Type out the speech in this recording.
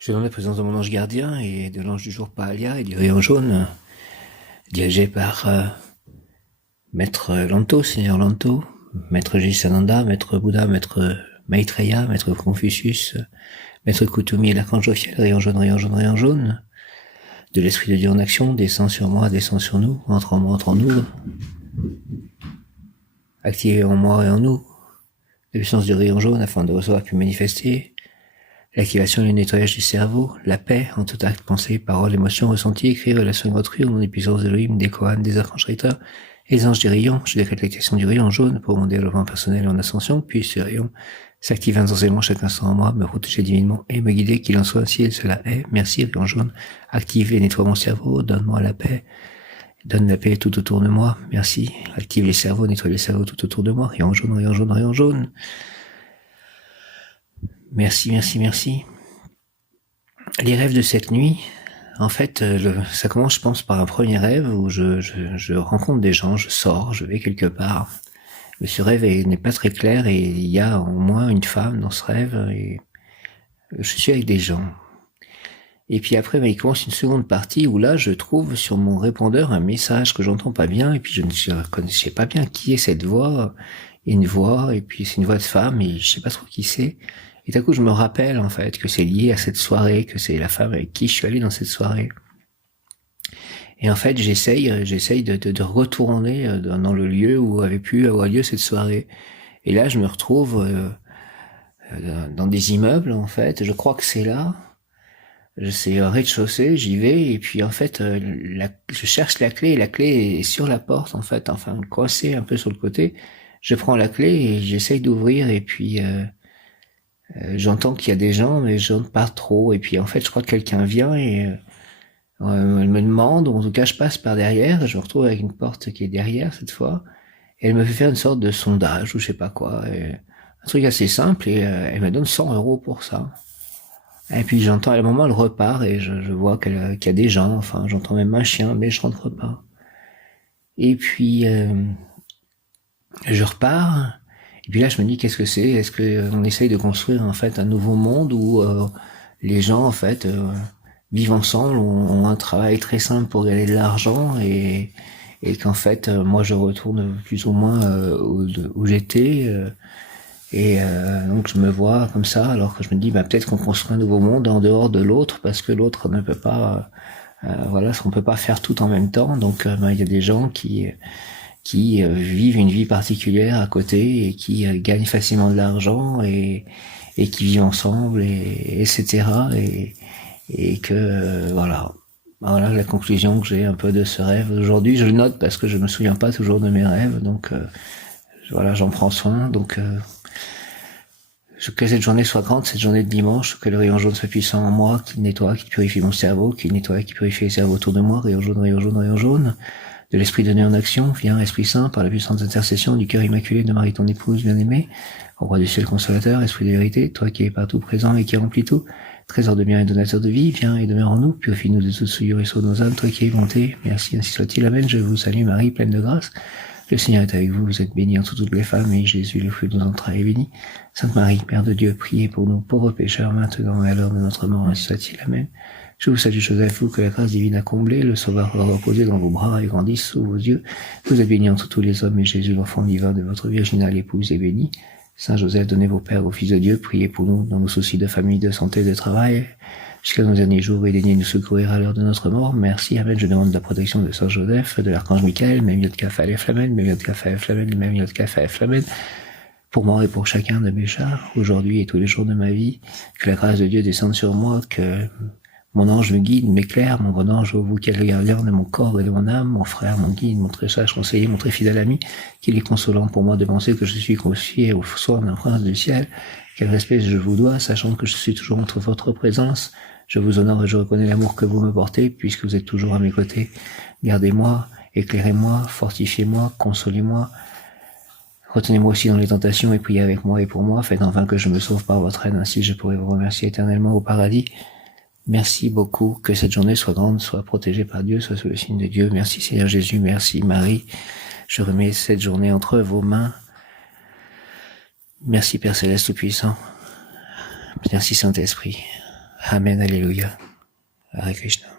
Je dans la présence de mon ange gardien et de l'ange du jour Pahalia et du rayon jaune, dirigé par Maître Lanto, Seigneur Lanto, Maître Jisananda, Maître Bouddha, Maître Maitreya, Maître Confucius, Maître Kutumi et l'archange Jophiel, rayon jaune, rayon jaune, rayon jaune. De l'Esprit de Dieu en action, descend sur moi, descend sur nous, entre en moi, entre en nous. Activez en moi et en nous la puissance du rayon jaune afin de recevoir puis manifester l'activation et le nettoyage du cerveau, la paix en tout acte, pensée, parole, émotion, ressenti, écrit, relation avec autrui, au nom des puissances d'Elohim, des Kohan, des archanges Rita, et les anges du rayon. Je décrète l'activation du rayon jaune pour mon développement personnel en ascension, puis ce rayon s'active intensément chaque instant en moi, me protéger divinement et me guider, qu'il en soit ainsi, et cela est. Merci, rayon jaune. Active et nettoie mon cerveau, donne-moi la paix. Donne la paix tout autour de moi. Merci. Active les cerveaux, nettoie les cerveaux tout autour de moi. Rayon jaune, rayon jaune, rayon jaune. Merci, merci, merci. Les rêves de cette nuit, en fait, ça commence, je pense, par un premier rêve où je rencontre des gens, je sors, je vais quelque part. Mais ce rêve n'est pas très clair et il y a au moins une femme dans ce rêve et je suis avec des gens. Et puis après, il commence une seconde partie où là, je trouve sur mon répondeur un message que j'entends pas bien et puis je ne connaissais pas bien qui est cette voix. Une voix et puis c'est une voix de femme et je sais pas trop qui c'est. Et d'un coup, je me rappelle en fait que c'est lié à cette soirée, que c'est la femme avec qui je suis allé dans cette soirée. Et en fait, j'essaye de retourner dans le lieu où avait pu avoir lieu cette soirée. Et là, je me retrouve dans des immeubles en fait. Je crois que c'est là. C'est un rez-de-chaussée, j'y vais et puis en fait, je cherche la clé et la clé est sur la porte en fait, enfin coincée un peu sur le côté. Je prends la clé et j'essaye d'ouvrir et puis j'entends qu'il y a des gens mais j'entends pas trop et puis en fait je crois que quelqu'un vient et elle me demande, ou en tout cas je passe par derrière, je me retrouve avec une porte qui est derrière cette fois et elle me fait faire une sorte de sondage ou je sais pas quoi, un truc assez simple et elle me donne 100 € pour ça. Et puis j'entends, à un moment elle repart et je vois qu'il y a des gens, enfin j'entends même un chien mais je rentre pas. Et puis je repars. Et puis là, je me dis, qu'est-ce que c'est? Est-ce que on essaye de construire en fait un nouveau monde où les gens en fait vivent ensemble, ont un travail très simple pour gagner de l'argent et qu'en fait, moi, je retourne plus ou moins où j'étais. Donc je me vois comme ça, alors que je me dis, bah peut-être qu'on construit un nouveau monde en dehors de l'autre parce que l'autre ne peut pas, voilà, on peut pas faire tout en même temps. Donc il y a des gens qui vivent une vie particulière à côté et qui gagnent facilement de l'argent et qui vivent ensemble et etc. Et que voilà la conclusion que j'ai un peu de ce rêve. Aujourd'hui, je le note parce que je me souviens pas toujours de mes rêves, donc voilà, j'en prends soin. Donc que cette journée soit grande, cette journée de dimanche, que le rayon jaune soit puissant en moi, qu'il nettoie, qu'il purifie mon cerveau, qu'il nettoie, qu'il purifie les cerveaux autour de moi, rayon jaune, rayon jaune, rayon jaune. De l'Esprit donné en action, viens, Esprit Saint, par la puissante intercession du cœur immaculé de Marie ton épouse bien-aimée, au roi du ciel consolateur, Esprit de vérité, toi qui es partout présent et qui remplis tout, trésor de bien et donateur de vie, viens et demeure en nous, purifie-nous de toute souillure et sauve nos âmes, toi qui es bonté, merci, ainsi soit-il, amen, je vous salue Marie, pleine de grâce, le Seigneur est avec vous, vous êtes bénie entre toutes les femmes, et Jésus, le fruit de nos entrailles, est béni. Sainte Marie, Mère de Dieu, priez pour nous pauvres pécheurs, maintenant et à l'heure de notre mort, ainsi soit-il, amen. Je vous salue Joseph, vous que la grâce divine a comblé, le Sauveur a reposé dans vos bras et grandisse sous vos yeux. Vous êtes bénie entre tous les hommes, et Jésus, l'enfant divin de votre virginale épouse, est béni. Saint Joseph, donnez vos pères au Fils de Dieu, priez pour nous dans nos soucis de famille, de santé, de travail, jusqu'à nos derniers jours, et daignez nous secourir à l'heure de notre mort. Merci, amen. Je demande la protection de Saint Joseph, de l'archange Michael, même Yod-Kaf Aleph-Lamed, même Yod-Kaf Aleph-Lamed, même Yod-Kaf Aleph-Lamed, pour moi et pour chacun de mes chars, aujourd'hui et tous les jours de ma vie, que la grâce de Dieu descende sur moi, que mon ange me guide, m'éclaire, mon bon ange, vous qui êtes le gardien de mon corps et de mon âme, mon frère, mon guide, mon très sage conseiller, mon très fidèle ami, qu'il est consolant pour moi de penser que je suis confié au soir d'un prince du ciel. Quel respect je vous dois, sachant que je suis toujours entre votre présence. Je vous honore et je reconnais l'amour que vous me portez, puisque vous êtes toujours à mes côtés. Gardez-moi, éclairez-moi, fortifiez-moi, consolez-moi. Retenez-moi aussi dans les tentations et priez avec moi et pour moi. Faites enfin que je me sauve par votre aide, ainsi je pourrai vous remercier éternellement au paradis. Merci beaucoup, que cette journée soit grande, soit protégée par Dieu, soit sous le signe de Dieu. Merci Seigneur Jésus, merci Marie. Je remets cette journée entre vos mains. Merci Père Céleste Tout-Puissant. Merci Saint-Esprit. Amen, Alléluia. Hare Krishna.